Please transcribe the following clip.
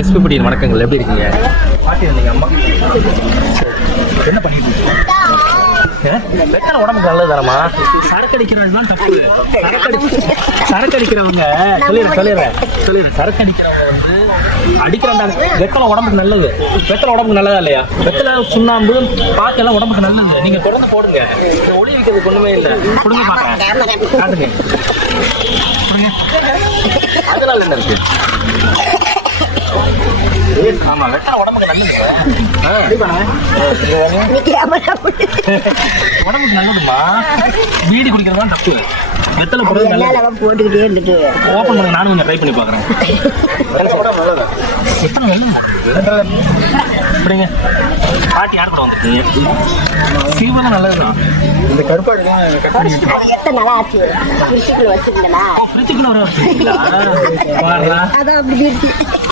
எஸ்பிபடி வணக்கங்கள், எப்படி இருக்கீங்க? பாட்டி இருந்தீங்க அம்மா என்ன பண்ணிட்டு இருக்கீங்க? வெத்தலை உடம்புக்கு நல்லது தானம்மா. சரக்கு அடிக்கிறவங்க தப்பு. சரக்கு அடிக்கிறவங்க சொல்லிடுறேன் சரக்கு அடிக்கிறவங்க வந்து அடிக்கிறாங்க. வெத்தலை உடம்புக்கு நல்லது. வெத்தலை உடம்புக்கு நல்லதா இல்லையா? வெத்தலை சுண்ணாம்பு பாக்கு எல்லாம் உடம்புக்கு நல்லது. நீங்க தொடர்ந்து போடுங்க. ஒளி வைக்கிறது ஒண்ணுமே இல்லை. கொடுங்க பாக்க காட்டுங்க. அதனால என்ன இருக்கு? ஆமா, வெத்தலை உடம்புக்கு நல்லது. உடம்புக்கு நல்லதுமா. வீடு குடிக்கிறதா தப்பு. வெத்தலை போட்டுக்கிட்டே இருந்துட்டு ஓப்பன் பண்ணுங்க. நானும் கொஞ்சம் ட்ரை பண்ணி பார்க்குறேன். எத்தனை நல்லது இப்படிங்க. பாட்டி யார் கூட வந்துருக்கீங்க? சீவனம் நல்லதுதான். இந்த கருப்பாடுலாம் கட் பண்ணி எத்தனை நாள் ஆச்சு? ஃப்ரிட்ஜுக்குள்ள வச்சுருந்தேனா? ஃப்ரிட்ஜுக்குள்ள வர வச்சுருக்கீங்களா? அதான் அப்படி இருக்கு.